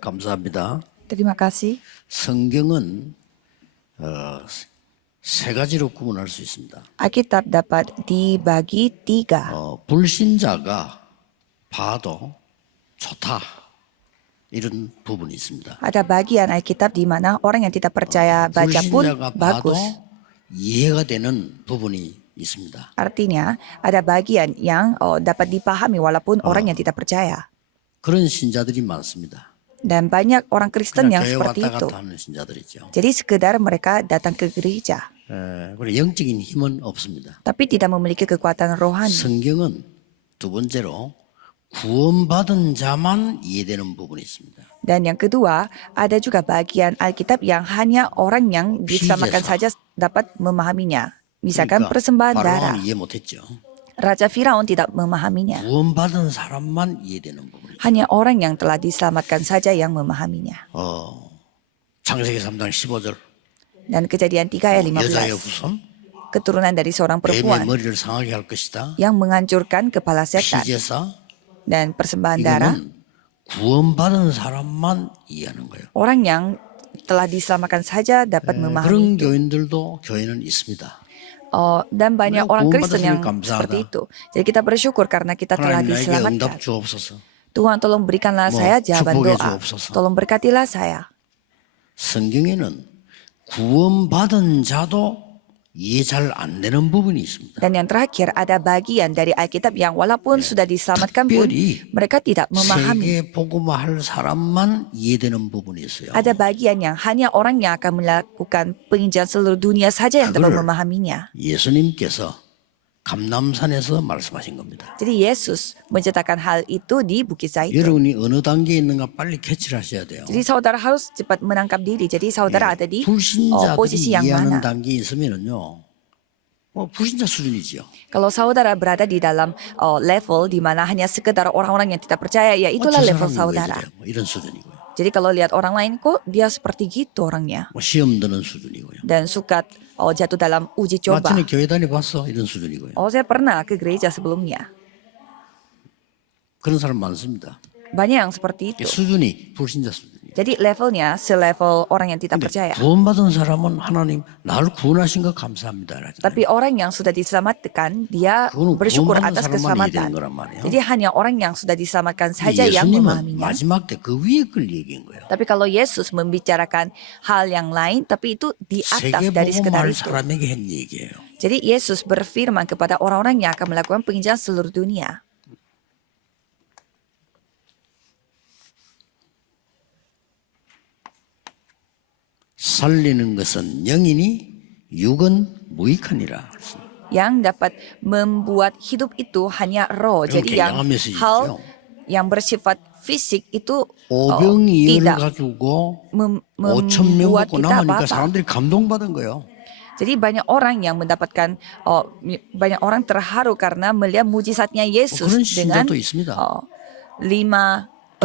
감사합니다. Terima kasih. 성경은 세 가지로 구분할 수 있습니다. Alkitab dapat dibagi 3. 불신자가 봐도 좋다 이런 부분이 있습니다. Ada bagian Alkitab di mana orang yang tidak percaya baca pun 불신자가 봐도 bagus. 이해가 되는 부분이 있습니다. Artinya ada bagian yang dapat dipahami walaupun orang yang tidak percaya. 그런 신자들이 많습니다. Dan banyak orang Kristen 그냥 yang 교회 seperti 왔다 itu. 갔다 하는 신자들이죠. Jadi sekedar mereka datang ke gereja, 그리고 영적인 힘은 없습니다. tapi tidak memiliki kekuatan rohani. 성경은 두 번째로 구원받은 자만 이해되는 부분이 있습니다. Dan yang kedua, ada juga bagian Alkitab yang hanya orang yang diselamatkan Pijasa. saja dapat memahaminya. Misalkan persembahan darah. 바로는 이해 못했죠. Raja Firaun tidak memahaminya. 구원받은 사람만 이해되는 부분이. Hanya orang yang telah diselamatkan saja yang memahaminya. 창세기 3장 15절 Dan Kejadian 3 ayat 여자의 15. 후손 Keturunan dari seorang 뱀의 perempuan 머리를 상하게 할 것이다. yang menghancurkan kepala setan. 피제사 Dan persembahan darah, 이거는 구원받은 사람만 이해하는 거예요. orang yang telah diselamatkan saja dapat memahami. 그런 교인들도 교회는 있습니다. Dan banyak orang Kristen yang 감사하다. seperti itu. Jadi kita bersyukur karena kita telah 하나님 나에게 diselamatkan. 응답 주옵소서. Tuhan tolong berikanlah saya jawaban 축복해 doa. 주옵소서. Tolong berkatilah saya. 성경에는 구원받은 자도 이해 잘 안 되는 부분이 있습니다. Dan yang terakhir ada bagian dari Alkitab yang walaupun sudah diselamatkan pun 특별히 mereka tidak memahami. 세계 복음화할 사람만 이해되는 부분이 있어요. Ada bagian yang hanya orang yang akan melakukan penginjilan seluruh dunia saja yang dapat 그거를 memahaminya. 예수님께서 감남산에서 말씀하신 겁니다. Jadi Yesus menceritakan hal itu di Bukit Zaitun. 여러분이 어느 단계에 있는가 빨리 캐치를 하셔야 돼요. Jadi saudara harus cepat menangkap diri. Jadi saudara ada di 불신자들이 posisi yang 이해하는 mana. 단계에 있으면은요, 불신자 수준이지요. Kalau saudara berada di dalam level di mana hanya sekedar orang-orang yang tidak percaya, ya itulah 저 level 사람이 왜 saudara. 저래요? 이런 수준이고요. Jadi kalau lihat orang lain kok dia seperti gitu orangnya. 시험 드는 수준이고요. Dan suka jatuh dalam uji coba. 마침내 교회 다녀봤어 이런 수준이고요. Saya pernah ke gereja sebelumnya. 그런 사람 많습니다. Banyak yang seperti itu. 수준이 불신자 수준이에요. Jadi levelnya selevel orang yang tidak percaya. 구원받은 사람은 하나님 나를 구원하신 거 감사합니다. Tapi orang yang sudah diselamatkan, dia 그거는 bersyukur 구원받은 atas 사람만 keselamatan. 이해되는 거란 말이에요. Jadi hanya orang yang sudah diselamatkan saja yang 예수님은 memahaminya. 마지막 때 그 위에 걸 얘기한 거예요. Tapi kalau Yesus membicarakan hal yang lain, tapi itu di atas 세계 dari sekedar 복음화할 itu. 사람에게 한 얘기예요. Jadi Yesus berfirman kepada orang-orang yang akan melakukan penginjilan seluruh dunia. 살리는 것은 영이니 육은 무익하니라. Yang dapat membuat hidup itu hanya roh. Jadi yang 굉장한 메시지죠. hal yang bersifat fisik itu 오병이어를 tidak 가지고 5천 명 membuat 먹고 kita 남으니까 apa-apa. 사람들이 감동받은 거예요. Jadi banyak orang yang mendapatkan banyak orang terharu karena melihat mujizatnya Yesus 그런 dengan 신자도 있습니다. 5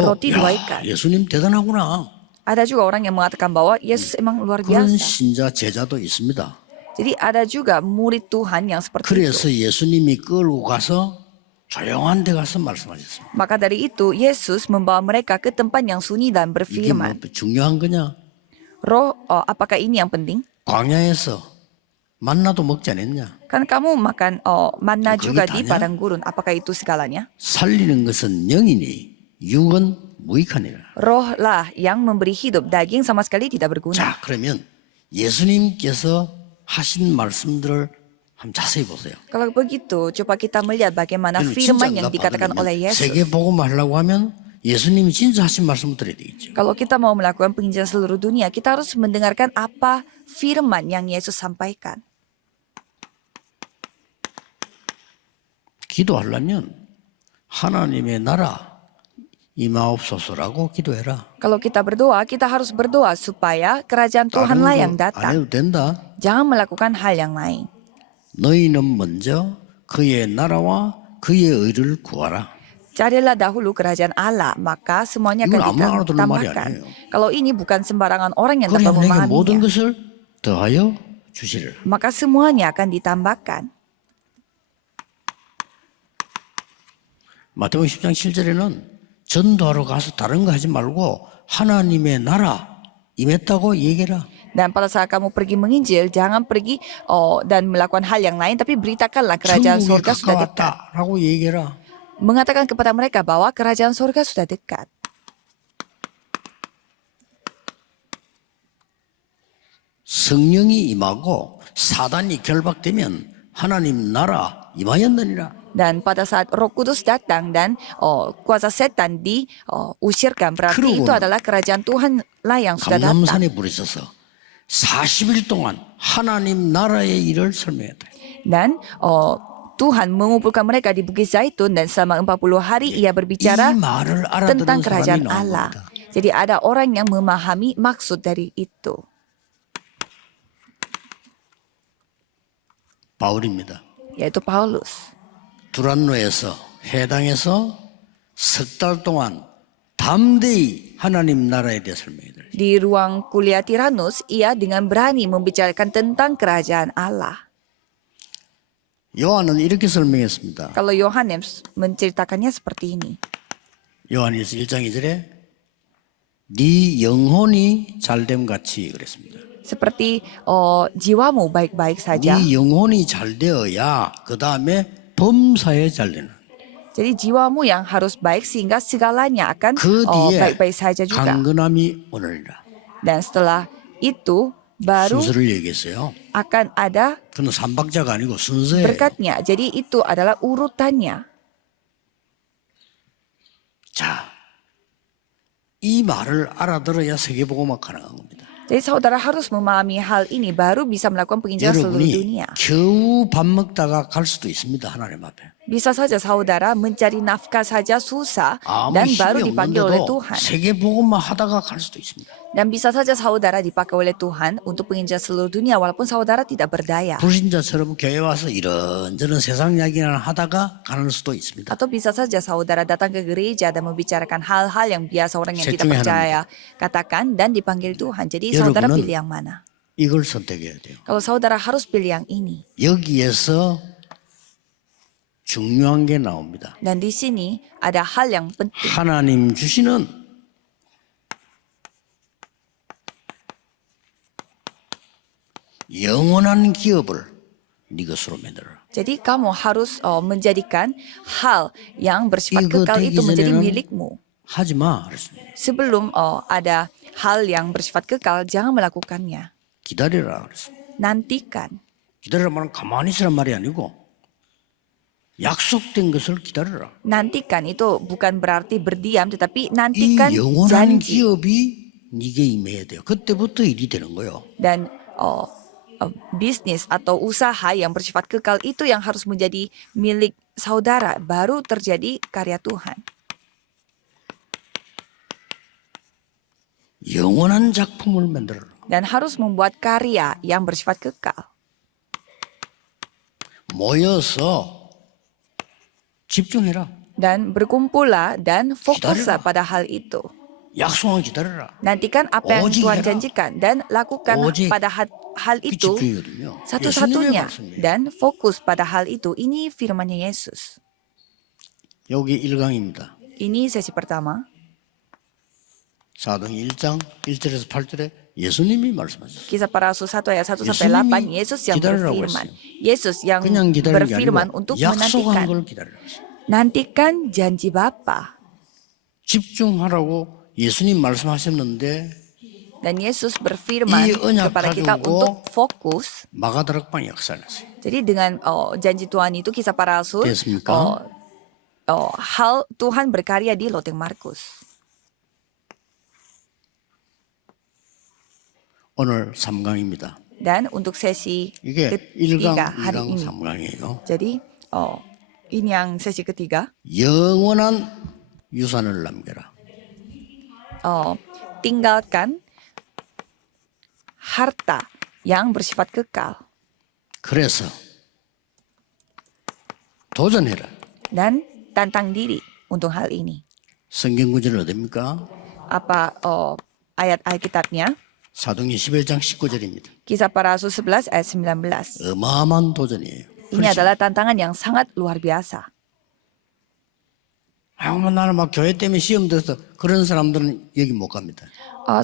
또, roti 2 ikan. 예수님 대단하구나. Ada juga orang yang mengatakan bahwa Yesus emang luar 그런 biasa. 신자 제자도 있습니다. Jadi ada juga murid Tuhan yang seperti itu. 그래서 예수님이 끌고 가서 조용한 데 가서 말씀하셨습니다. Maka dari itu Yesus membawa mereka ke tempat yang sunyi dan 이게 뭐 berfirman. 중요한 거냐? Roh, apakah ini yang penting? 광야에서 만나도 먹지 않았냐? Kan kamu makan manna 그게 juga di 다냐? padang gurun. Apakah itu segalanya? 살리는 것은 영이니 육은 무익하니라. Roh lah yang memberi hidup, daging sama sekali tidak berguna. 자, 그러면 예수님께서 하신 말씀들을 한번 자세히 보세요. Kalau begitu, coba kita melihat bagaimana 진짜 firman yang 응답 dikatakan 받으려면 oleh Yesus. 세계 복음 하려고 하면 예수님이 진짜 하신 말씀을 들어야 되겠죠. Kalau kita mau melakukan penginjilan seluruh dunia, kita harus mendengarkan apa firman yang Yesus sampaikan. 기도하려면 하나님의 나라 임하옵소서라고 기도해라. Kalau kita berdoa, kita harus berdoa supaya kerajaan Tuhanlah yang 안 datang. 해도 된다. Jangan melakukan hal yang lain. 너희는 먼저 그의 나라와 그의 의를 구하라. Carilah dahulu kerajaan Allah, maka semuanya akan 이건 아무나 알아듣는 말이 ditambahkan. 아니에요. Kalau ini bukan sembarangan orang yang dapat 그러면 내게 모든 memahaminya, 것을 더하여 주시리라. maka semuanya akan ditambahkan. 마태복음 10장 7절에는 전도하러 가서 다른 거 하지 말고 하나님의 나라 임했다고 얘기해라. Dan pada saat kamu pergi menginjil, jangan pergi dan melakukan hal yang lain, tapi beritakanlah kerajaan 천국이 surga sudah dekat. 가까웠다라고 얘기해라. Mengatakan kepada mereka bahwa kerajaan surga sudah dekat. 성령이 임하고 사단이 결박되면 하나님 나라 임하였느니라. Dan pada saat Roh Kudus datang dan kuasa setan diusirkan, berarti 그러고는 itu adalah kerajaan Tuhan lah yang sudah datang. 감람산에 부르셔서 40일 동안 하나님 나라의 일을 설명했다. Dan Tuhan mengumpulkan mereka di Bukit Zaitun dan selama 40 hari ia berbicara 이 말을 알아듣는 tentang 사람이 kerajaan 나온 Allah. 겁니다. Jadi ada orang yang memahami maksud dari itu. 바울입니다. Yaitu Paulus. 두란노에서 해당에서 석 달 동안 담대히 하나님 나라에 대해 설명해드렸습니다. Di ruang kuliah Tiranus, ia dengan berani membicarakan tentang kerajaan Allah. 요한은 이렇게 설명했습니다. Kalau Yohanes menceritakannya seperti ini. 요한일서 1장 2절에 네 영혼이 잘됨 같이 그랬습니다. Seperti jiwamu baik-baik saja. 네 영혼이 잘 되어야 그 다음에 범사에 잘 되는. Jadi jiwamu yang harus baik sehingga segalanya akan 그 뒤에 baik-baik saja juga. 강건함이 오느니라. Dan setelah itu baru 순서를 얘기했어요. akan ada 그는 삼박자가 아니고 순서예요. berkatnya. Jadi itu adalah urutannya. 자, 이 말을 알아들어야 세계복음화 가능한 겁니다. Jadi saudara harus memahami hal ini baru bisa melakukan penginjilan seluruh dunia. 여러분이 겨우 밥 먹다가 갈 수도 있습니다. 하나님 앞에. Bisa saja saudara mencari nafkah saja susah 아무 dan 힘이 baru dipanggil oleh 없는데도 Tuhan. 세계복음화 하다가 갈 수도 있습니다. Dan bisa saja saudara dipakai oleh Tuhan untuk penginjilan seluruh dunia walaupun saudara tidak berdaya. 불신자처럼 교회 와서 이런저런 세상 이야기나 하다가 가는 수도 있습니다. Atau bisa saja saudara datang ke gereja dan membicarakan hal-hal yang biasa orang yang 셋 tidak 중에 percaya katakan dan dipanggil Tuhan. Jadi 여러분은 saudara pilih yang mana? 이걸 선택해야 돼요. Kalau saudara harus pilih yang ini. 여기에서 중요한 게 나옵니다. Dan di sini ada hal yang penting. 하나님 주시는 영원한 기업을 네 것으로 만들어라. Jadi kamu harus menjadikan hal yang bersifat 이거 kekal 되기 itu menjadi 전에는 milikmu. 하지 마. 그랬습니다. Sebelum ada hal yang bersifat kekal, jangan melakukannya. 기다려라. 그랬습니다. Nantikan. 기다리라 말은 가만히 있으란 말이 아니고 약속된 것을 기다려라. Nantikan itu bukan berarti berdiam, tetapi 이 nantikan 영원한 janji. 기업이 네게 임해야 돼요. 그때부터 일이 되는 거예요. Dan bisnis atau usaha yang bersifat kekal itu yang harus menjadi milik saudara, baru terjadi karya Tuhan. 영원한 작품을 만들어라. Dan harus membuat karya yang bersifat kekal. 모여서 집중해라. Dan berkumpullah dan fokuslah 기다려라. pada hal itu. 약속은 기다려라. Nantikan apa yang 오직 Tuhan 해라. janjikan dan lakukan 오직 pada hal 그 itu 집중이거든요. satu-satunya 예수님의 말씀이에요. dan fokus pada hal itu. Ini firman-Nya Yesus. 여기 1강입니다. Ini sesi pertama. 사도행 1장 1절에서 8절에 예수님이 말씀하셨어요. Kisah para Rasul 1 ayat 1 sampai 예수님이 8, Yesus yang 기다리라고 berfirman. 했어요. Yesus yang 그냥 기다리는 게 berfirman 아니고 untuk 약속한 menantikan. 걸 기다리라고 했어요. Nantikan janji Bapa. 집중하라고 예수님 말씀하셨는데 Dan Yesus berfirman 이 언약 kepada kita 가지고 untuk fokus. 마가다락방 역사를 했어요. Jadi dengan janji Tuhan itu kisah para Rasul, 됐습니까? hal Tuhan berkarya di Loteng Markus. 오늘 3강입니다. Dan untuk sesi 이게 1강, ketiga hari 2강, ini. 3강이에요. Jadi ini yang sesi ketiga. 영원한 유산을 남겨라. Tinggalkan harta yang bersifat kekal. 그래서 도전해라. Dan tantang diri untuk hal ini. 성경 구절은 어딥니까? Apa ayat Alkitabnya? 사도행전 11장 19절입니다. Kisah para Rasul 11 ayat 19. 어마어마한 도전이에요. Ini adalah tantangan yang sangat luar biasa. 나는 막 교회 때문에 시험 들어서 그런 사람들은 여기 못 갑니다.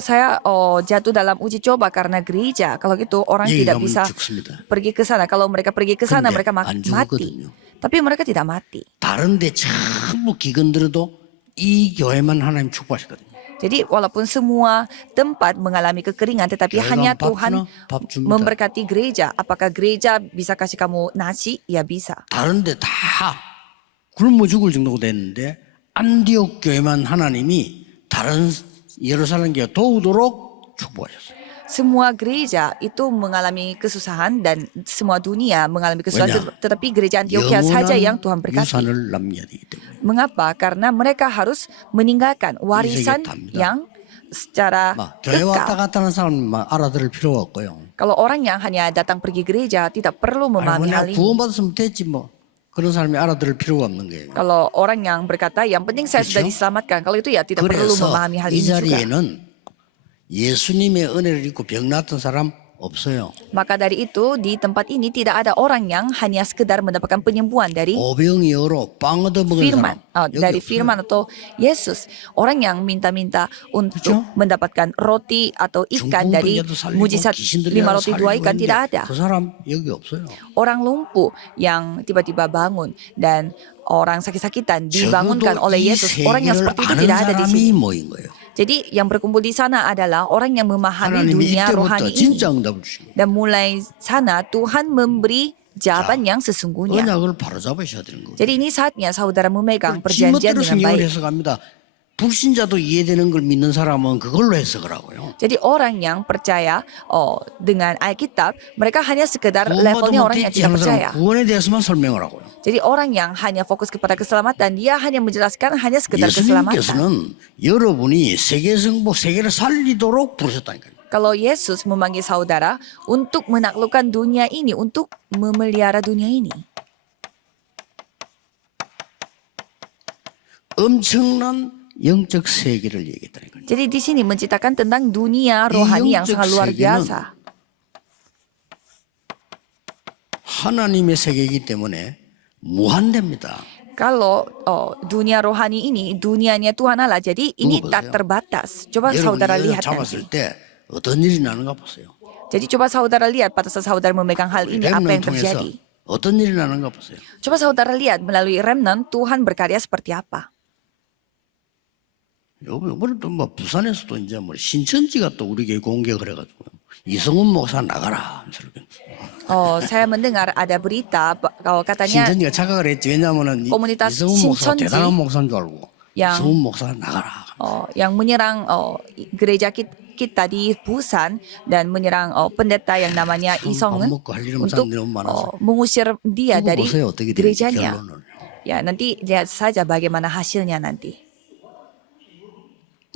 Saya jatuh dalam uji coba karena gereja. Kalau gitu orang 여기 tidak 가면 bisa 죽습니다. pergi ke sana. Kalau mereka pergi ke sana 근데 mereka 안 mati. 죽었거든요. Tapi mereka tidak mati. 다른데 전부 기근 들어도 이 교회만 하나님 축복하시거든요. Jadi walaupun semua tempat mengalami kekeringan, tetapi 교회가 hanya 밥 Tuhan 주나? 밥 줍니다. memberkati gereja. Apakah gereja bisa kasih kamu nasi? Ya bisa. 다른데 다 굶어 죽을 정도가 됐는데 안디옥 교회만 하나님이 다른 예루살렘 교회 도우도록 축복하셨어요. Semua gereja itu mengalami kesusahan dan semua dunia mengalami kesusahan, 왜냐? tetapi gereja Antioquia saja yang Tuhan berkati. 유산을 남겨야 되기 때문에. Mengapa? Karena mereka harus meninggalkan warisan 답니다. yang secara 막 교회 왔다 kekal. 갔다 하는 사람 막 알아들을 필요가 없고요. Kalau orang yang hanya datang pergi gereja tidak perlu memahami hal 내가 ini. 구원받았으면 됐지 뭐. 그런 사람이 알아들을 필요가 없는 거예요. Kalau orang yang berkata yang penting saya sudah 그렇죠? diselamatkan, kalau itu ya tidak perlu 그래서 memahami hal 이 ini juga. 자리에는 예수님의 은혜를 입고 병 나았던 사람 없어요. Maka dari itu di tempat ini tidak ada orang yang hanya sekedar mendapatkan penyembuhan dari 오병이어로 빵 얻어먹은 firman, 사람 여기 dari 없어요. firman atau Yesus. Orang yang minta-minta untuk 그렇죠? mendapatkan roti atau ikan dari 중풍병자도 살리고 mujizat 귀신들이 5 roti 2 ikan 살리고 tidak 했는데 ada. 그 사람 여기 없어요. Orang lumpuh yang tiba-tiba bangun dan orang sakit-sakitan dibangunkan 적어도 oleh 이 Yesus. Orang yang 세계를 seperti itu 아는 tidak ada di 사람이 sini. 모인 거예요. Jadi yang berkumpul di sana adalah orang yang memahami 하나님이 dunia 이때부터 rohani ini. 진짜 응답을 주시고 Dan mulai sana Tuhan memberi jawaban yang sesungguhnya. 언약을 바로잡으셔야 되는 거예요. Jadi ini saatnya saudara memegang perjanjian 지멋대로 dengan 성경을 baik. 해석합니다. 불신자도 이해되는 걸 믿는 사람은 그걸로 해석을 하고요. Jadi orang yang percaya dengan Alkitab, mereka hanya sekedar levelnya 구원받으면 orang yang 됐지 tidak 하는 percaya. 사람은 구원에 대해서만 설명을 하고요. Jadi orang yang hanya fokus kepada keselamatan, dia hanya menjelaskan hanya sekedar keselamatan. 예수님께서는 여러분이 세계 승복, 세계를 살리도록 부르셨다니까요. Kalau Yesus memanggil saudara untuk menaklukkan dunia ini, untuk memelihara dunia ini. 엄청난 영적 세계를 얘기했다니까요. Jadi di sini menceritakan tentang dunia rohani yang sangat luar biasa. 하나님의 세계이기 때문에 무한대입니다. Kalau dunia rohani ini dunianya Tuhan Allah, jadi ini 보세요. tak terbatas. Coba 여러분이 saudara 이걸 lihat 잡았을 nanti. 때 어떤 일이 나는가 보세요. Jadi coba saudara lihat pada saat saudara memegang hal ini apa 렘넌 yang 통해서 terjadi. 어떤 일이 나는가 보세요. Coba saudara lihat melalui remnant Tuhan berkarya seperti apa. 이번에 또 뭐 부산에서도 이제 뭐 신천지가 또 우리 교회 공격을 해가지고 이성훈 목사 나가라. Saya mendengar ada berita kalau katanya 신천지가 착각을 했지. 왜냐하면은 komunitas 이성훈 목사 신천지 대단한 목사인 줄 알고 yang- 이성훈 목사 나가라. yang menyerang gereja kita di Busan dan menyerang pendeta yang namanya 참 Isongen 밥 먹고 할 일은 untuk 사람들이 너무 많아서. mengusir dia 두고 dari 보세요 어떻게 되는지 gerejanya. 결론을. Ya, nanti lihat saja bagaimana hasilnya nanti.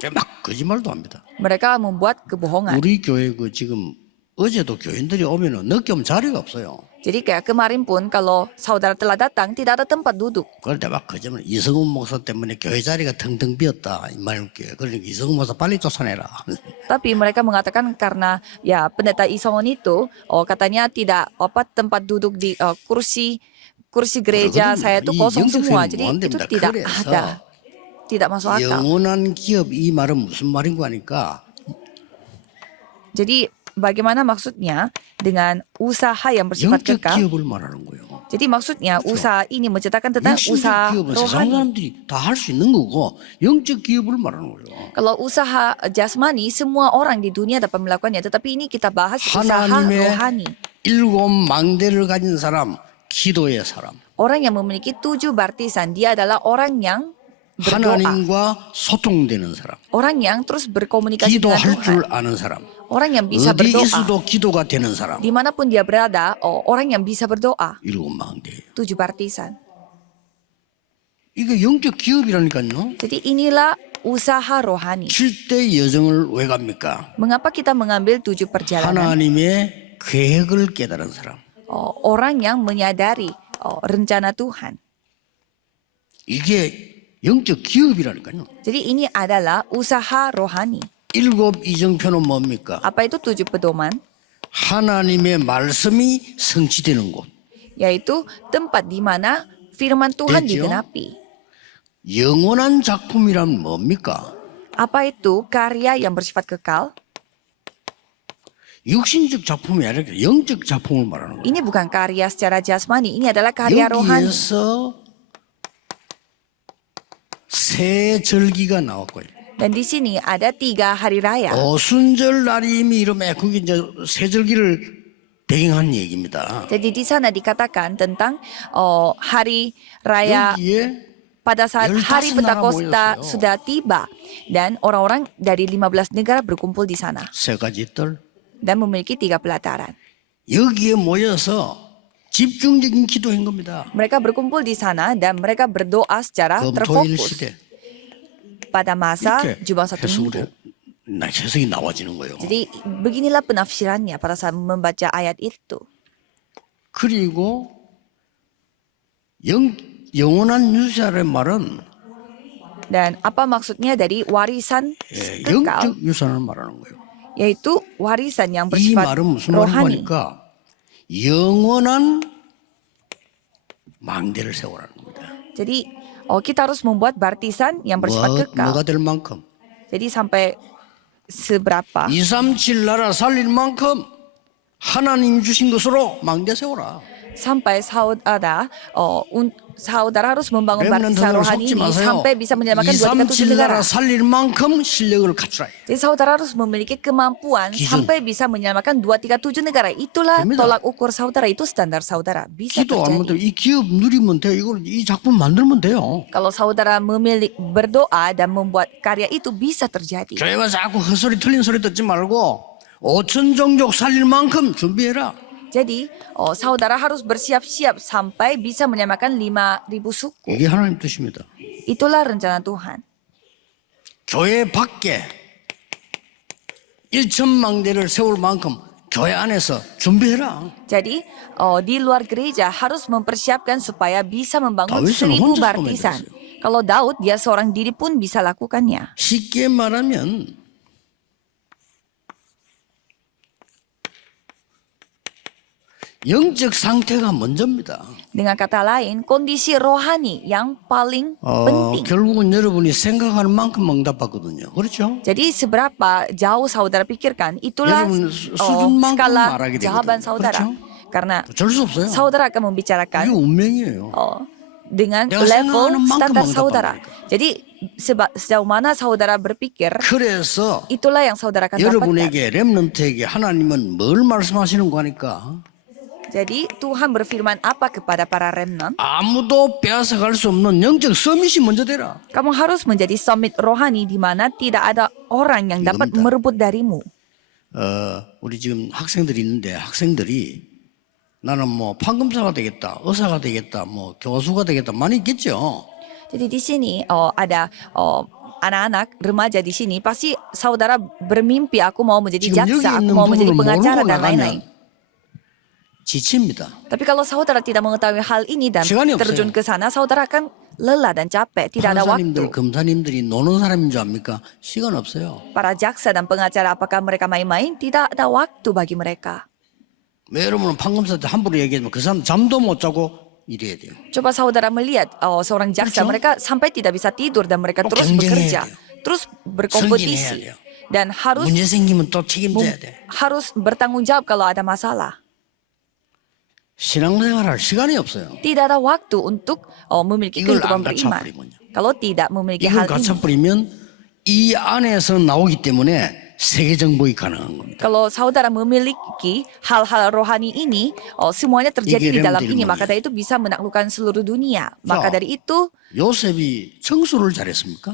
막 거짓말도 합니다. Mereka membuat kebohongan. 우리 교회 그 지금 어제도 교인들이 오면은 늦게 오면 자리가 없어요. Jadi kayak kemarin pun kalau saudara telah datang tidak ada tempat duduk. 그럴 때 막 거짓말 이성훈 목사 때문에 교회 자리가 텅텅 비었다 이 말할게요. 그러니까 이성훈 목사 빨리 쫓아내라. Tapi mereka mengatakan karena ya pendeta Isongon itu katanya tidak tempat duduk di kursi gereja 그러거든요. saya itu 이 kosong 영적 semua. 세계는 Jadi 무한대입니다. itu tidak 그래서 ada. Tidak masuk akal. 영원한 기업 이 말은 무슨 말인가 하니까 Jadi bagaimana maksudnya dengan usaha yang bersifat 영적 kekal? 기업을 말하는 거예요. Jadi maksudnya usaha ini menceritakan tentang usaha 육신적 기업은 세상 rohani. 사람들이 다 할 수 있는 거고 영적 기업을 말하는 거예요. Kalau usaha jasmani semua orang di dunia dapat melakukannya, tetapi ini kita bahas usaha 하나님의 rohani. 7 망대를 가진 사람, 기도의 사람. Orang yang memiliki 7 baptisan, dia adalah orang yang berdoa. 하나님과 소통되는 사람. Orang yang terus berkomunikasi dengan 기도할 Tuhan. 줄 아는 사람. Orang yang bisa 어디 berdoa. 있어도 기도가 되는 사람. Dimanapun dia berada, orang yang bisa berdoa. 7 망대예요. 7 baptisan. 이게 영적 기업이라니까요. Jadi inilah usaha rohani. 7대 여정을 왜 갑니까? Mengapa kita mengambil 7 perjalanan? 하나님의 계획을 깨달은 사람. Orang yang menyadari rencana Tuhan. 이게 영적 기업이라니까요. Jadi ini adalah usaha rohani. 7 이정표는 뭡니까? Apa itu 7 pedoman? 하나님의 말씀이 성취되는 곳. Yaitu tempat di mana firman Tuhan Desyo. digenapi. 영원한 작품이란 뭡니까? Apa itu karya yang bersifat kekal? 육신적 작품이 아니라 영적 작품을 말하는 거예요. Ini bukan karya secara jasmani, ini adalah karya rohani. 여기에서 세 절기가 나왔고요. Dan di sini ada 3 hari raya. 오순절 날임이 이름에 그게 이제 세 절기를 배경한 얘기입니다. Jadi di sana dikatakan tentang hari raya 여기에 pada saat 15 hari 나라 Pentakosta 모였어요. sudah tiba dan orang-orang dari 15 negara berkumpul di sana 세 가지 뜰 dan memiliki 3 pelataran. 여기에 모여서 집중적인 기도한 겁니다. Mereka berkumpul di sana dan mereka berdoa secara 금토일 terfokus 시대 pada masa 이렇게 jubah satu 해석을 minggu. 해석이 나와지는 거예요. Jadi beginilah penafsirannya pada saat membaca ayat itu. 그리고 영원한 유산의 말은 Dan apa maksudnya dari warisan 예, kekal? 영적 유산을 말하는 거예요. Yaitu warisan yang 이 bersifat 말은 무슨 말인가 rohani. 하니까 영원한 망대를 세우라는 겁니다. Jadi kita harus membuat baptisan yang bersifat kekal. 뭐가 될 만큼 Jadi sampai seberapa? 237 나라 살릴 만큼 하나님 주신 것으로 망대 세워라. Sampai saudara harus membangun baptisan 렘넌트들을 rohani 속지 ini 마세요. sampai bisa menyelamatkan 237 237 negara. 나라 살릴 만큼 실력을 갖추라. Jadi saudara harus memiliki kemampuan 기준. sampai bisa menyelamatkan 237 negara. Itulah 됩니다. tolak ukur saudara, itu standar saudara. Bisa 기도 안 terjadi. 하면 이 기업 누리면 돼요. 이걸 이 작품 만들면 돼요. Kalau saudara berdoa dan membuat karya itu bisa terjadi. 교회가 자꾸 헛소리 틀린 소리 듣지 말고 5천 종족 살릴 만큼 준비해라. Jadi saudara harus bersiap-siap sampai bisa menyelamatkan 5.000 suku. 이게 하나님 뜻입니다. Itulah rencana Tuhan. 교회 밖에 1천망대를 세울 만큼 교회 안에서 준비해라. Jadi di luar gereja harus mempersiapkan supaya bisa membangun 다윗은 1.000 혼자서 baptisan. 만들었어요. Kalau Daud dia seorang diri pun bisa lakukannya. 쉽게 말하면 영적 상태가 먼저입니다. Dengan kata lain, kondisi rohani yang paling penting. 결국은 여러분이 생각하는 만큼 응답받거든요. 그렇죠? Jadi seberapa jauh saudara pikirkan, itulah 여러분 수준만큼 skala 말하게 jawaban 되거든요. saudara. 그렇죠? Karena 어쩔 수 없어요. saudara akan 이게 membicarakan 운명이에요. dengan 내가 level 생각하는 만큼 standar 응답받는 saudara. 거니까. Jadi sejauh mana saudara berpikir, 그래서 itulah yang saudara akan dapatkan. 여러분에게 렘넌트에게 하나님은 뭘 말씀하시는 거 하니까 Jadi Tuhan berfirman apa kepada para remnant? 아무도 빼앗아갈 수 없는 영적 서밋이 먼저 되라. Kamu harus menjadi summit rohani di mana tidak ada orang yang dapat 이겁니다. merebut darimu. 우리 지금 학생들이 있는데 학생들이 나는 뭐 판검사가 되겠다, 의사가 되겠다, 뭐 교수가 되겠다 많이 있겠죠. Jadi di sini ada anak-anak remaja di sini pasti saudara bermimpi aku mau menjadi 지금 여기 jaksa, aku 있는 mau menjadi 부분을 pengacara 모르고 dan lain-lain. 나가면 지칩니다. Tapi kalau saudara tidak mengetahui hal ini dan 시간이 없어요. terjun ke sana, saudara akan lelah dan capek, tidak ada 판사님들, waktu. 검사님들이 노는 사람인 줄 압니까? 시간 없어요. Para jaksa dan pengacara apakah mereka main-main? Tidak ada waktu bagi mereka. 왜 여러분은 판검사한테 함부로 얘기하면 그 사람 잠도 못 자고 일해야 돼요. Coba saudara melihat seorang jaksa, 그렇죠? mereka sampai tidak bisa tidur dan mereka terus 경쟁해야 bekerja, 돼요. terus 승진해야 berkompetisi 돼요. dan harus 문제 생기면 또 책임져야 돼. harus bertanggung jawab kalau ada masalah. 신앙생활할 시간이 없어요. Tidak ada waktu untuk memiliki 이걸 안 kehidupan beriman. 갖춰버리면요. Kalau tidak memiliki 이걸 hal ini, 갖춰버리면 이 안에서 나오기 때문에 세계 정복이 가능한 겁니다. kalau saudara memiliki hal-hal rohani ini, semuanya terjadi 이게 di dalam 렘들이 ini, 뭐냐? maka dari itu bisa menaklukkan seluruh dunia. Maka 자, dari itu, 요셉이 청소를 잘했습니까?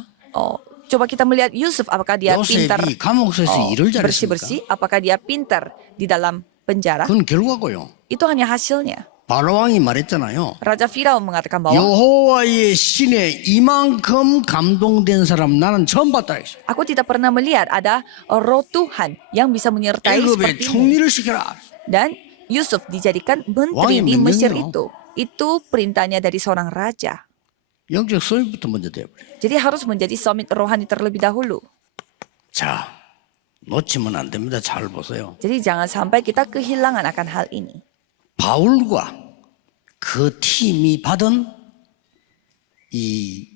coba kita melihat Yusuf, apakah dia pintar 요셉이 감옥에서 일을 잘했습니까? bersih-bersih, apakah dia pintar di dalam penjara? 그건 결과고요. Itu hanya hasilnya. 바로왕이 말했잖아요. Raja Firaun mengatakan bahwa 여호와의 신에 이만큼 감동된 사람 나는 처음 봤다. 했어요. aku tidak pernah melihat ada roh Tuhan yang bisa menyertai 애굽에 sepertimu. 총리를 시켜라. Dan Yusuf dijadikan menteri 왕이 di Mesir 명령이요. itu. Itu perintahnya dari seorang raja. 영적 소유부터 먼저 돼버려요. Jadi harus menjadi summit rohani terlebih dahulu. 자, 놓치면 안 됩니다. 잘 보세요. Jadi jangan sampai kita kehilangan akan hal ini. 바울과 그 팀이 받은 이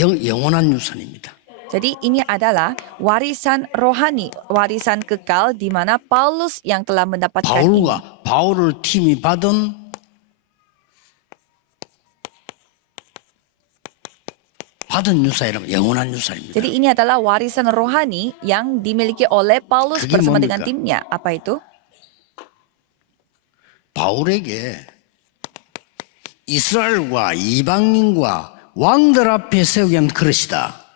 영원한 유산입니다. Jadi ini adalah warisan rohani, warisan kekal di mana Paulus yang telah mendapatkan ini. 바울을 팀이 받은 유산이라면 영원한 유산입니다. Jadi ini adalah warisan rohani yang dimiliki oleh Paulus 그게 bersama 뭡니까? dengan timnya. Apa itu? 바울에게 이스라엘과 이방인과 왕들 앞에 세우기 위한 그릇이다.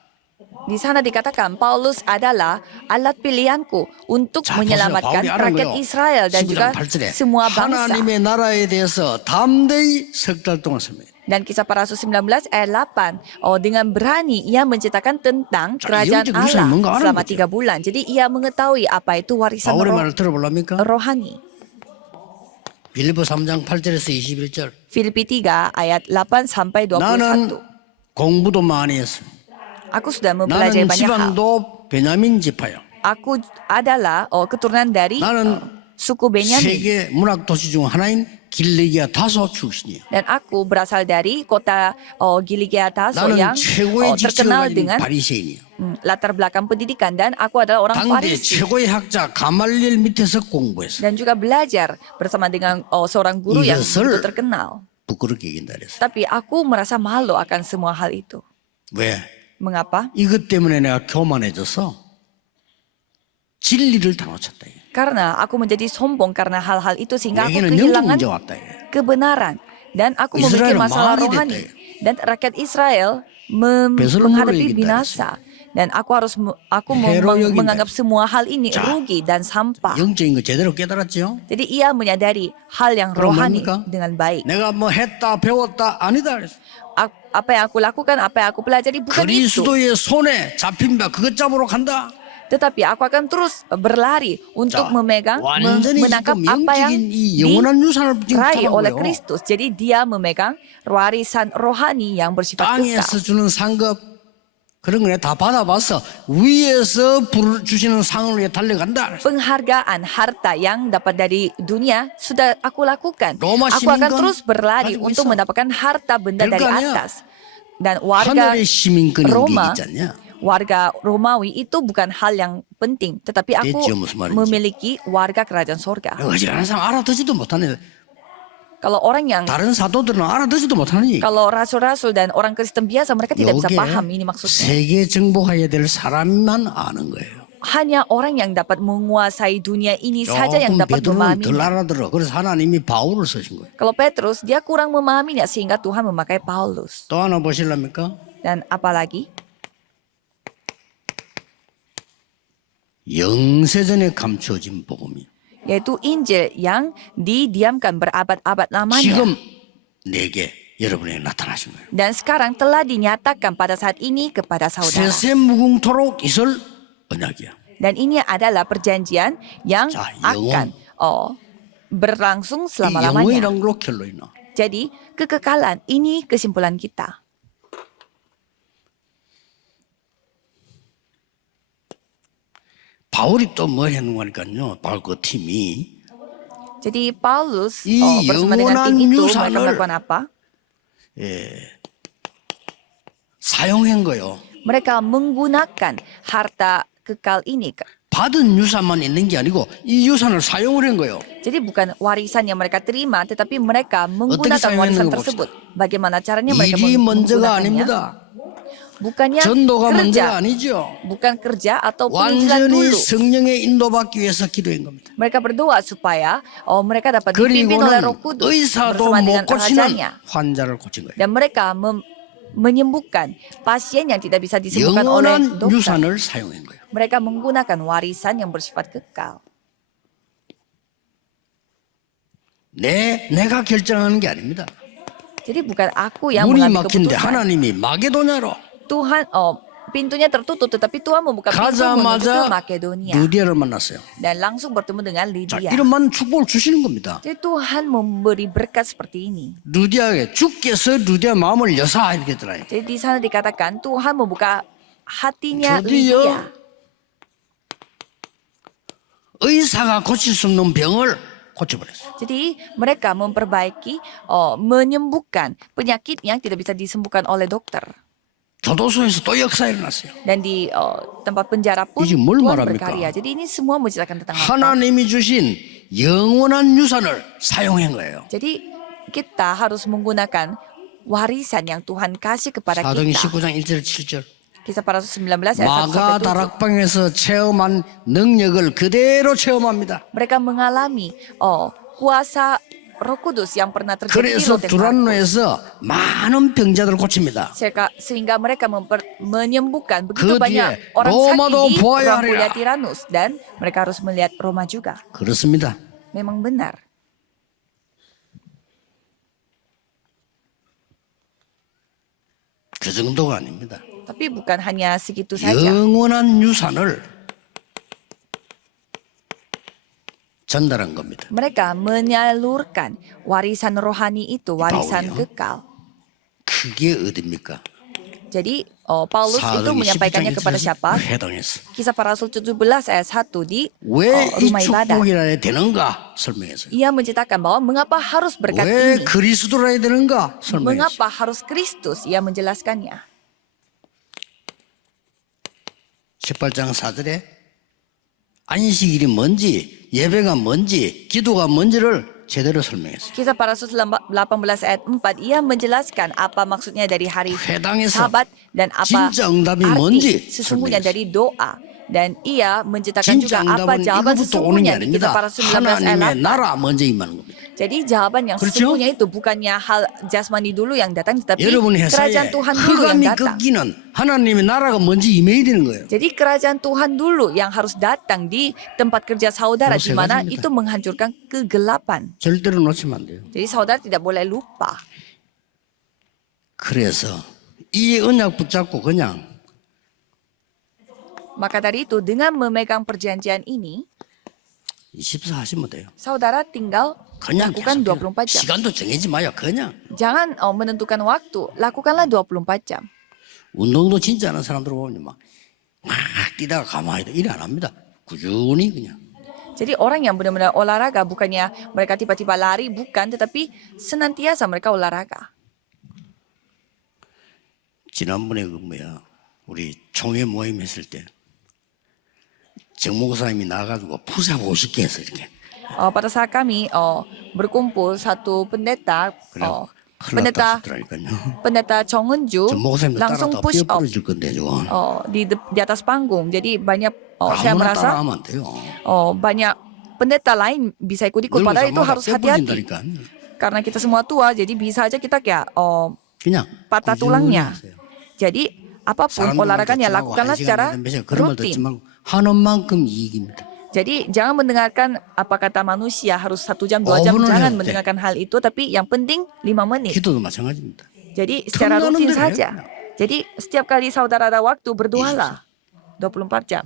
Di sana dikatakan Paulus adalah alat pilihanku untuk 자, menyelamatkan 보세요. 바울이 rakyat 하는 거요. Israel dan juga 19장 8절에 semua bangsa. 하나님의 나라에 대해서 담대히 석 달 동안 설명해. Dan kisah para rasul 19 ayat 8, dengan berani ia menceritakan tentang kerajaan 영적 유산이 Allah 뭔가 아는 selama 거죠. 3 bulan. Jadi ia mengetahui apa itu warisan 바울의 말을 들어볼랍니까? rohani. 빌립보 3장 8절에서 21절. Filipi 3 ayat 8 sampai 21. 나는 공부도 많이 했어. Aku sudah mempelajari 나는 banyak hal. 지방도 베냐민 지파야. Aku adalah keturunan dari 나는 suku Benyamin. 세계 문학 도시 중 하나인 길리기아 다소 출신이야. Dan aku berasal dari kota Giligia Taso 나는 yang 최고의 직책을 terkenal 가진 dengan 바리새인이야. latar belakang pendidikan. Dan aku adalah orang 당대 Farisi. 최고의 학자 가말리엘 밑에서 공부했어. Dan juga belajar bersama dengan seorang guru yang 이것을 begitu terkenal. 부끄럽게 얘기한다 그랬어. Tapi aku merasa malu akan semua hal itu. 왜? Mengapa? 이것 때문에 내가 교만해져서 진리를 다 놓쳤다. 이게. Karena aku menjadi sombong karena hal-hal itu sehingga aku 내게는 영적 kehilangan 문제 왔다. 이게. kebenaran. Dan aku memiliki 이스라엘은 masalah 망하게 rohani. 됐다. Dan rakyat Israel 배설물로 menghadapi 얘기했다 binasa. Dan aku 해로 여긴다. menganggap semua hal ini 자, rugi dan sampah. 영적인 거 제대로 깨달았죠? Jadi ia menyadari hal yang 그럼 rohani 뭡니까? dengan baik. 내가 뭐 했다 배웠다 아니다 그랬어. Apa yang aku lakukan, apa yang aku pelajari bukan itu. 그리스도의 손에 잡힌 바 그것 잡으러 간다. Tetapi aku akan terus berlari untuk 자, memegang, 완전히 menangkap 지금 apa yang 영적인 이 영원한 유산을 지금 diraih 잡은 oleh 거예요. Kristus. Jadi dia memegang warisan rohani yang bersifat 땅에서 kekal. 주는 상급 그런 거 다 받아봤어. 위에서 주시는 상을 위해 달려간다. Penghargaan harta yang dapat dari dunia sudah aku lakukan. Roma Aku akan 시민권 terus berlari 가지고 untuk 있어. mendapatkan harta benda dari 별거 아니야. atas. Dan warga 하늘의 시민권인 게 Roma, 있잖냐. warga Romawi itu bukan hal yang penting. Tetapi aku 됐죠, 무슨 말인지. memiliki warga kerajaan sorga. 어지간한 사람 알아듣지도 못하네. Kalau orang yang 다른 사도들은 알아듣지도 못하니. Kalau rasul-rasul dan orang Kristen biasa mereka tidak bisa 요게 paham ini maksudnya. 세계 정복해야 될 사람만 아는 거예요. Hanya orang yang dapat menguasai dunia ini saja yang 조금 dapat 베드로는 덜 memahaminya. 알아들어. 그래서 하나님이 바울을 쓰신 거예요. Kalau Petrus dia kurang memahaminya sehingga Tuhan memakai Paulus. 또 하나 보실랍니까? Dan apalagi 영세전에 감추어진 복음이 yaitu Injil yang didiamkan berabad-abad lamanya. 지금 내게 여러분에게 나타나신 거예요. Dan sekarang telah dinyatakan pada saat ini kepada saudara. 세세무궁토록 있을 언약이야. Dan ini adalah perjanjian yang 자, akan berlangsung 이 selama-lamanya. 영원이란 걸로 결론이 나. Jadi kekekalan ini kesimpulan kita. 바울이 또 뭐 했는 거니까요. 바울 그 팀이 Jadi Paulus 이 bersama dengan tim 영원한 itu mereka 유산을 melakukan apa? 사용한 거요. Mereka menggunakan harta kekal ini. 받은 유산만 있는 게 아니고 이 유산을 사용을 한 거요. Jadi bukan warisan yang mereka terima, tetapi mereka menggunakan 사용했는 warisan 거 tersebut. Bagaimana caranya mereka 일이 menggunakannya? 먼저가 아닙니다. Bukannya 전도가 kerja, 먼저가 아니죠. bukan kerja atau penginjilan 완전히 dulu. 성령의 인도받기 위해서 기도한 겁니다. Mereka berdoa supaya mereka dapat dipimpin oleh Roh 그리고는 Kudus 의사도 bersama dengan 못 고치는 rajanya. 환자를 고친 거예요. Dan mereka menyembuhkan pasien yang tidak bisa disembuhkan oleh 영원한 dokter. 유산을 사용한 거예요. Mereka menggunakan warisan yang bersifat kekal. 내가 결정하는 게 아닙니다. Jadi bukan aku yang 문이 mengambil 막힌데 keputusan. 하나님이 마게도냐로 Tuhan, pintunya tertutup, tetapi Tuhan membuka pintu menuju ke 가자마자 Makedonia. 루디아를 만났어요. Dan langsung bertemu dengan 자, Lydia. 이런만 축복을 주시는 겁니다. Jadi Tuhan memberi berkat seperti ini. 루디아에게 주께서 루디아 마음을 여사 이렇게 했더라요. Jadi di sana dikatakan Tuhan membuka hatinya 드디어 Lydia. 의사가 고칠 수 없는 병을 고쳐버렸어요. Jadi mereka memperbaiki, menyembuhkan penyakit yang tidak bisa disembuhkan oleh dokter. 교도소에서 또 역사 일어났어요. Dan di tempat penjara pun 이게 뭘 Tuhan 말합니까? berkarya. Jadi ini semua menceritakan tentang apa? 하나님이 주신 영원한 유산을 사용한 거예요. Jadi kita harus menggunakan warisan yang Tuhan kasih kepada 사도행 kita. 19장 1절 7절. Kisah para Rasul 19 ayat 1 마가 sampai 7. 다락방에서 체험한 능력을 그대로 체험합니다. Mereka mengalami kuasa Roh Kudus yang pernah terjadi di 그래서 Loten Markus. 두란노에서 많은 병자들을 고칩니다. Sehingga mereka menyembuhkan 그 begitu banyak 뒤에 orang 로마도 sakit di 보아야 ruang mulia 하리라. Tiranus, dan mereka harus melihat Roma juga. 그렇습니다. Memang benar. 그 정도가 아닙니다. Tapi bukan hanya segitu saja. 영원한 유산을 전달한 겁니다. Mereka menyalurkan warisan rohani itu, warisan Paul요? kekal. 그게 어딥니까? Jadi Paulus itu 사도행전 menyampaikannya 12장 kepada 1절에서 siapa? 회당에서 Kisah para Rasul 17 ayat 1 di 왜 이 rumah ibadah. 축복이라 해야 되는가 설명했어요. Ia menceritakan bahwa mengapa harus berkat 왜 ini? 그리스도라 해야 되는가 설명했어요. Mengapa harus Kristus? Ia menjelaskannya. 18장 4절에 안식일이 뭔지, 예배가 뭔지, 기도가 뭔지를 제대로 설명했어요. Kisah para Rasul 18 ayat 4, ia menjelaskan apa maksudnya dari hari 회당에서 Sabat dan apa 진짜 응답이 뭔지 arti sesungguhnya 설명했어요. dari doa. Dan ia menceritakan 진짜 juga apa 응답은 jawaban 이거부터 오는 게 sesungguhnya di Kisah 아닙니다. para Rasul 19 ayat 하나님의 8. 나라 먼저 임하는 겁니다. Jadi jawaban yang 그렇죠? sesungguhnya itu bukannya hal jasmani dulu yang datang, tetapi 여러분 kerajaan 회사에 Tuhan dulu yang 흑암이 datang. 꺾이는 하나님의 나라가 먼저 임해야 되는 거예요. Jadi kerajaan Tuhan dulu yang harus datang di tempat kerja saudara, di mana 그렇습니다. itu menghancurkan kegelapan. 절대로 놓치면 안 돼요. Jadi saudara tidak boleh lupa. 그래서 이 언약 붙잡고 그냥 Maka dari itu dengan memegang perjanjian ini, 24 하시면 돼요. saudara tinggal 그냥 lakukan 계속 24 jam. 시간도 정해지 마요. 그냥 Jangan menentukan waktu, lakukanlah 24 jam. 운동도 진짜 하는 사람들 보면 막 뛰다가 가만히 일 안 합니다. 꾸준히 그냥. Jadi orang yang benar-benar olahraga bukannya mereka tiba-tiba lari, bukan, tetapi senantiasa mereka olahraga. 지난번에 우리 총회 모임 했을 때 정목사님이 나가지고 푸사 50개 했어 이렇게. Pada saat kami berkumpul, satu pendeta, 큰일 났다 싶더라니까요. pendeta Chong Eun-ju 정목사님도 langsung 따라다 push 뼈 up 부러질 건데 저거. di atas panggung. Jadi banyak saya 아무나 merasa 따라하면 안 돼요. banyak pendeta lain bisa ikut-ikut, padahal itu harus hati-hati. Karena kita semua tua, jadi bisa aja kita kayak 그냥 patah 꾸준히 tulangnya. 하세요. Jadi apapun olahraganya lakukanlah secara 그 말도 rutin. 듣지만 하는 만큼 이익입니다. Jadi jangan mendengarkan apa kata manusia harus 1 jam 2 jam, Oh, benar, jangan ya. mendengarkan hal itu, tapi yang penting 5 menit. 기도도 마찬가지입니다. Jadi secara 틈나는 rutin 대로 saja. 해요. Jadi setiap kali saudara ada waktu, berdoalah 24 jam.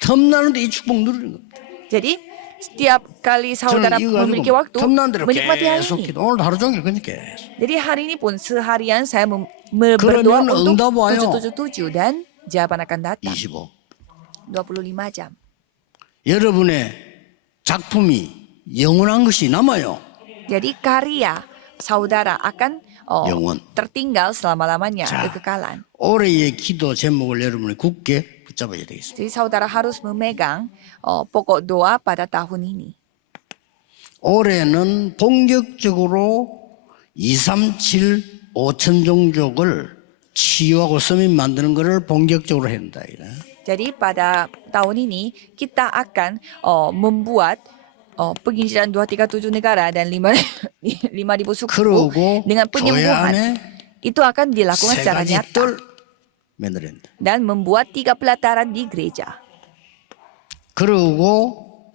틈나는데 이 축복 누리는 겁니다. Jadi setiap kali saudara 저는 이거 memiliki 가지고 waktu, 틈나는 대로 menikmati hal 계속 ini. 기도. 오늘도 하루 종일 그냥 계속. Jadi hari ini pun seharian saya berdoa 그러면 untuk 응답 와요. 777 dan jawaban akan datang 25. 25 jam. 여러분의 작품이 영원한 것이 남아요. Jadi karya saudara akan 영원. tertinggal selama-lamanya, 자. kekekalan. 올해의 기도 제목을 여러분이 굳게 붙잡아야 되겠습니다. Jadi saudara harus memegang pokok doa pada tahun ini. 올해는 본격적으로 237 5천 종족을 치유하고 서민 만드는 것을 본격적으로 해야 된다. Jadi pada tahun ini kita akan membuat penginjilan 237 negara dan 5.000 suku 그러고 dengan 교회 penyembuhan. 안에 Itu akan dilakukan 세 secara 가지 nyata 뜰 만들어야 된다. dan membuat 3 pelataran di gereja. 그러고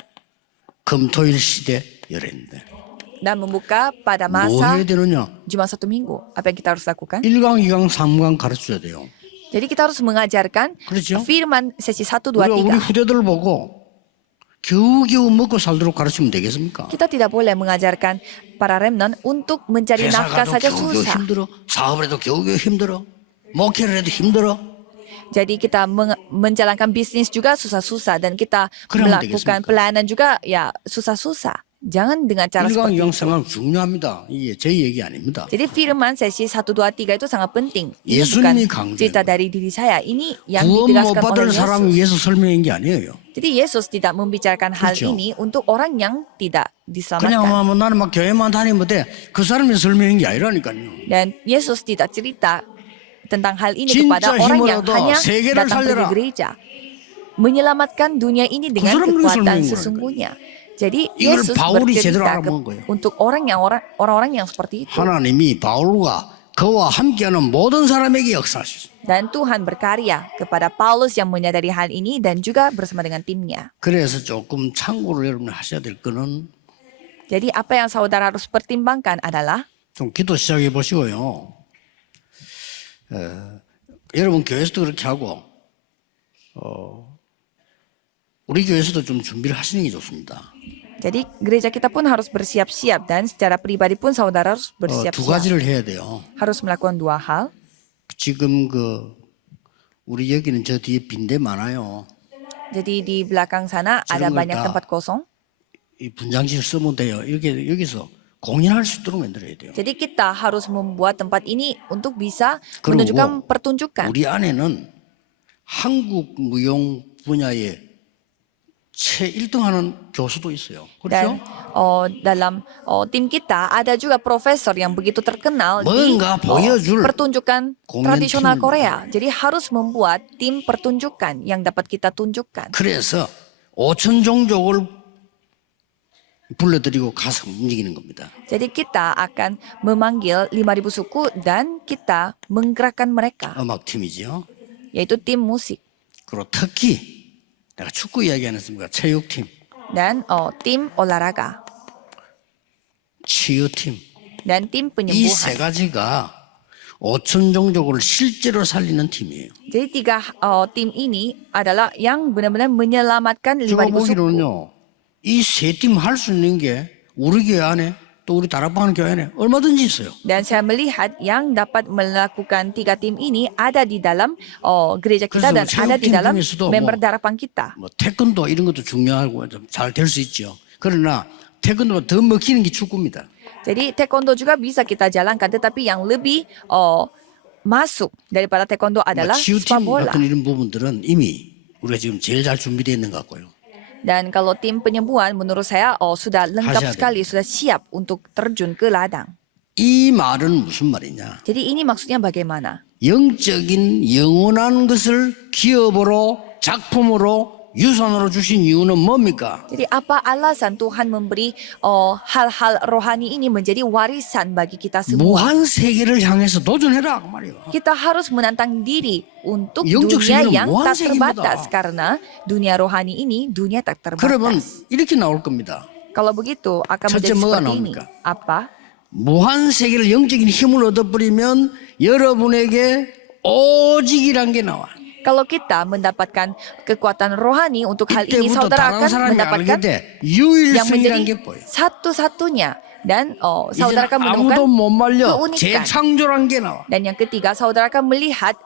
금토일 시대 열어야 된다. Dan membuka pada 뭐 masa 해야 되느냐? Jumat 1 minggu. Apa yang kita harus lakukan? 1강, 2강, 3강 가르쳐야 돼요. Jadi kita harus mengajarkan 그렇죠? firman sesi 1, 2, 우리 3. 후대들 보고 겨우겨우 먹고 살도록 가르치면 되겠습니까? Kita tidak boleh mengajarkan para remnant untuk mencari nafkah 회사가도 saja 겨우겨우 susah. 힘들어. 사업을 해도 겨우겨우 힘들어. 목회를 해도 힘들어. Jadi kita menjalankan bisnis juga susah-susah dan kita 그러면 melakukan 되겠습니까? pelayanan juga ya susah-susah. jangan dengan cara seperti 일광이광 itu. 생각 중요합니다. 이게 제 얘기 아닙니다. Jadi firman sesi 1, 2, 3 itu sangat penting. Ini 예수님이 bukan 강조한 cerita 거예요. dari diri saya. Ini yang 구원 못 ditegaskan 받을 oleh 사람을 Yesus. 위해서 설명한 게 아니에요. Jadi Yesus tidak membicarakan hal 그렇죠. ini untuk orang yang tidak 그냥 diselamatkan. 뭐 나는 막 교회만 다니면 돼. 그 사람이 설명한 게 아니라니까요. Dan Yesus tidak cerita tentang hal ini 진짜 kepada orang yang 힘으로도 hanya 세계를 datang pergi 살려라. gereja. Menyelamatkan dunia ini dengan 사람들이 kekuatan 설명인 sesungguhnya. Jadi 이걸 Yesus 바울이 제대로 bercerita 알아먹은 거예요. untuk orang-orang yang seperti itu. 하나님이 바울과 그와 함께하는 모든 사람에게 역사하셨어요. Dan Tuhan berkarya kepada Paulus yang menyadari hal ini dan juga bersama dengan timnya. 그래서 조금 참고를 여러분 하셔야 될 거는 Jadi apa yang saudara harus pertimbangkan adalah 좀 기도 시작해 보시고요. 여러분 교회에서도 그렇게 하고 우리 교회에서도 좀 준비를 하시는 게 좋습니다. jadi gereja kita pun harus bersiap-siap dan secara pribadi pun saudara harus 두 bersiap-siap. 가지를 해야 돼요. Harus melakukan dua hal. 지금 우리 여기는 저 뒤에 빈대 많아요. Jadi di belakang sana ada 저런 걸 banyak 다 tempat kosong. 이 분장실 쓰면 돼요. 이렇게 여기서 공연할 수 있도록 만들어야 돼요. Jadi kita harus membuat tempat ini untuk bisa 그리고 menunjukkan pertunjukan. 우리 안에는 한국 무용 분야에 최 1등하는 교수도 있어요. 그렇죠? Dan dalam tim kita ada juga profesor yang begitu terkenal di 뭔가 보여줄 pertunjukan 공연 tradisional 팀입니다. Korea. Jadi harus membuat tim pertunjukan yang dapat kita tunjukkan. 그래서 5천 종족을 불러들이고 가서 움직이는 겁니다. Jadi kita akan memanggil 5.000 suku dan kita menggerakkan mereka, 음악팀이죠. yaitu tim musik 그리고 특히 내가 축구 이야기 안 했습니까? 체육팀, dan tim olahraga 치유팀. dan tim 이 세 penyembuhan. 가지가 5천 종족을 실제로 살리는 팀이에요. Jadi tiga tim ini adalah yang benar-benar menyelamatkan 제가 5.000 suku. 보기로는요, 이 세 팀 할 수 있는 게 우리 교회 안에 또 우리 다락방 교회 안에 얼마든지 있어요. Dan saya melihat yang dapat melakukan tiga tim ini ada di dalam gereja kita 그래서 dan ada di 체육팀 dalam 중에서도 member darapang kita. 뭐 태권도 이런 것도 중요하고 좀 잘 될 수 있죠. 그러나 태권도가 더 먹히는 게 축구입니다. Jadi taekwondo juga bisa kita jalankan, tetapi yang lebih masuk daripada taekwondo adalah sepak 치유팀 bola. 같은 이런 부분들은 이미 우리가 지금 제일 잘 준비되어 있는 것 같고요. Dan kalau tim penyembuhan menurut saya sudah lengkap 하셔야 sekali, sudah siap untuk terjun ke ladang. 이 말은 무슨 말이냐? Jadi ini maksudnya bagaimana? 영적인 영원한 것을 기업으로 작품으로 유산으로 주신 이유는 뭡니까? Jadi apa alasan Tuhan memberi hal-hal rohani ini menjadi warisan bagi kita semua? 무한 세계를 향해서 도전해라 그 말이에요. Kita harus menantang diri untuk 영적 dunia 세계는 yang 무한 tak 세계입니다. terbatas karena dunia rohani ini dunia tak 그러면 terbatas. 이렇게 나올 겁니다. Kalau begitu akan 첫째 menjadi 뭐가 seperti ini. 나옵니까? Apa? 무한 세계를 영적인 힘을 얻어버리면 여러분에게 오직이란 게 나와. Kalau kita mendapatkan kekuatan rohani untuk hal ini, 이때부터 saudara 다른 akan 사람이 알게 mendapatkan 돼 yang 유일성이란 게 menjadi 보여. satu-satunya. Dan saudara 이제는 akan menemukan 아무도 못 말려 keunikan. 재창조란 게 나와. Dan yang ketiga, saudara akan melihat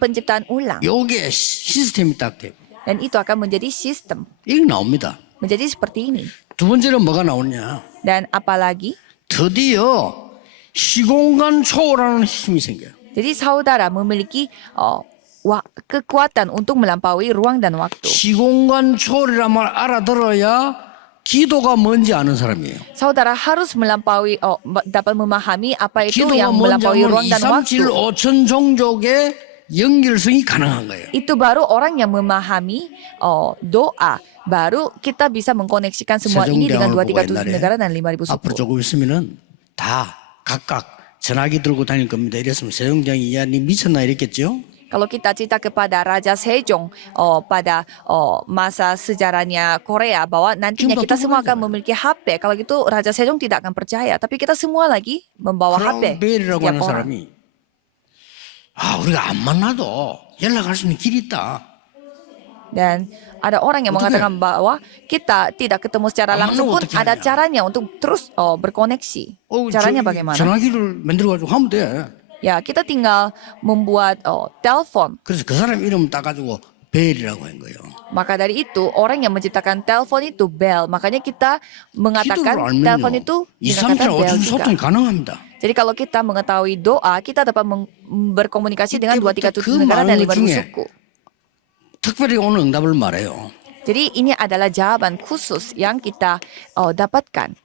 penciptaan ulang. 요게 시스템이 딱 되고 Dan itu akan menjadi sistem. 이게 나옵니다. Menjadi seperti ini. 두 번째는 뭐가 나오냐? Dan apalagi, 드디어 시공간 초월하는 힘이 생겨요. jadi saudara memiliki kekuatan untuk melampaui ruang dan waktu. 시공간 초월이란 말 알아들어야 기도가 뭔지 아는 사람이에요. Saudara harus melampaui, dapat memahami apa itu 기도가 yang 뭔지 melampaui 알면 ruang dan 237 waktu. 5천 종족의 연결성이 가능한 거예요. Itu baru orang yang memahami doa. Baru kita bisa mengkoneksikan semua ini dengan 237 negara dan 5.000 앞으로 suku. 조금 있으면은 다 각각 전화기 들고 다닐 겁니다. 이랬으면 세종장이 야니 미쳤나 이랬겠죠. Kalau kita cerita kepada Raja Sejong pada masa sejarahnya Korea bahwa nantinya kita semua akan memiliki HP. Kalau gitu Raja Sejong tidak akan percaya. Tapi kita semua lagi membawa HP. 크라운베일이라고 Setiap 하는 orang. 사람이 우리가 안 만나도 연락할 수 있는 길이 있다. Dan ada orang yang Untuk mengatakan bahwa kita tidak ketemu secara langsung pun 어떻게 ada 하냐? caranya untuk terus berkoneksi. Caranya bagaimana? 전화기를 만들어가지고 하면 돼. Ya, kita tinggal membuat telepon. 그래서 그 사람 이름 따가지고 베일이라고 한 거예요. Maka dari itu orang yang menciptakan telepon itu bel. Makanya kita mengatakan 기도를 telepon 알면요. itu 이 dengan kata 사람들하고 bel 어떤 juga. 소통이 가능합니다. Jadi kalau kita mengetahui doa, kita dapat berkomunikasi dengan 237 그 negara dan 많은 것 5.000 중에 suku. 특별히 오늘 응답을 말해요. Jadi ini adalah jawaban khusus yang kita dapatkan.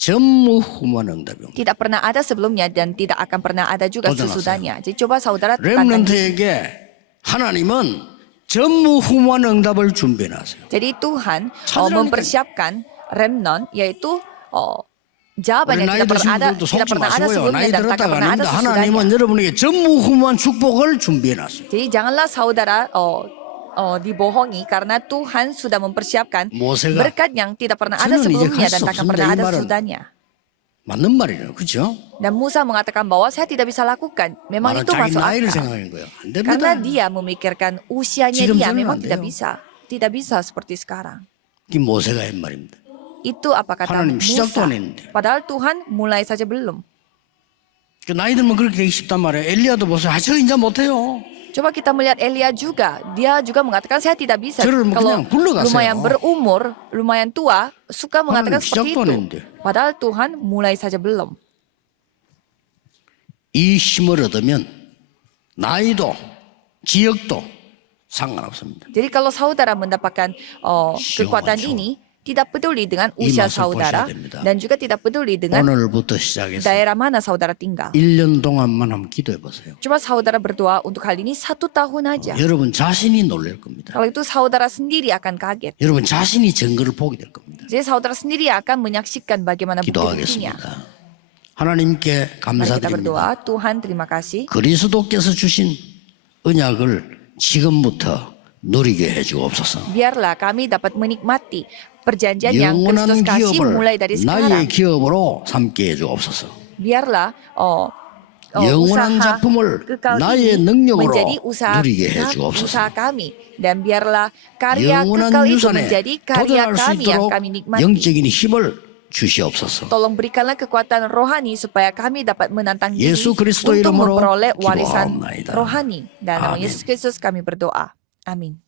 전무후무한 응답입니다. Tidak pernah ada sebelumnya dan tidak akan pernah ada juga 도전하세요. sesudahnya. Jadi coba saudara tantang. 렘넌트에게 하나님은 전무후무한 응답을 준비해놨어요. Jadi Tuhan 찾으라니까요. mempersiapkan remnant, yaitu jawaban 우리 yang 나이 tidak pernah 드신 ada, 분들도 tidak 속지 pernah ada 마시고요. sebelumnya 나이 dan tak 들었다가 pernah ada 아닙니다. sesudahnya. 하나님은 여러분에게 전무후무한 축복을 준비해놨어요. Jadi janganlah saudara dibohongi karena Tuhan sudah mempersiapkan 모세가 berkat yang tidak pernah ada 저는 이제 sebelumnya 갈 dan 수 tak akan 없습니다. pernah 이 ada 말은 sesudahnya. 맞는 말이에요. 그렇죠? Dan Musa mengatakan bahwa saya tidak bisa lakukan. Memang 말은 itu 자기 masuk 나이를 akal. 생각하는 거예요. 안 됩니다. Karena dia memikirkan usianya 지금 dia 저는 memang 안 tidak 돼요. bisa. Tidak bisa seperti sekarang. 이게 모세가 한 말입니다. Itu apa kata 하나님 시작도 Musa. 안 했는데. Padahal Tuhan mulai saja belum. 그 나이 들면 그렇게 되기 쉽단 말이에요. 엘리야도 보세요. 저 이제 못해요. Coba kita melihat Elia juga. Dia juga mengatakan saya tidak bisa. 저를 Kalau 그냥 불러가세요. lumayan berumur, lumayan tua, suka mengatakan 하나님 seperti 시작도 안 itu. 했는데. Padahal Tuhan mulai saja belum. 이 힘을 얻으면 나이도 지역도 상관없습니다. Jadi kalau saudara mendapatkan kekuatan 시험하죠. ini, tidak peduli dengan 이 usia 맛을 saudara 보셔야 됩니다. dan juga tidak peduli dengan 오늘부터 시작해서 daerah mana saudara tinggal. 1년 동안만 한번 기도해 보세요. Coba saudara berdoa untuk hal ini 1 tahun aja. 여러분 자신이 놀랄 겁니다. Kalau itu saudara sendiri akan kaget. 여러분 자신이 증거를 보게 될 겁니다. Jadi saudara sendiri akan menyaksikan bagaimana bukti-buktinya. 기도하겠습니다. 하나님께 Mari kita 감사드립니다. berdoa. Tuhan terima kasih. 그리스도께서 주신 언약을 지금부터 누리게 해주옵소서. Biarlah kami dapat menikmati perjanjian yang Kristus 영원한 kasih mulai 기업을 dari 나의 sekarang. 기업으로 삼게 해주옵소서. Biarlah 영원한 usaha 작품을 kekal 나의 ini 능력으로 menjadi usaha 누리게 해주옵소서. usaha kami, dan biarlah karya 영원한 kekal itu 유산에 menjadi karya 도전할 수 kami yang 있도록 kami nikmati. 영적인 힘을 주시옵소서. Tolong berikanlah kekuatan rohani supaya kami dapat menantang diri 예수 그리스도 untuk 이름으로 memperoleh warisan 기도하옵나이다. rohani. Dan nama 아멘. Yesus Kristus kami berdoa. Amin.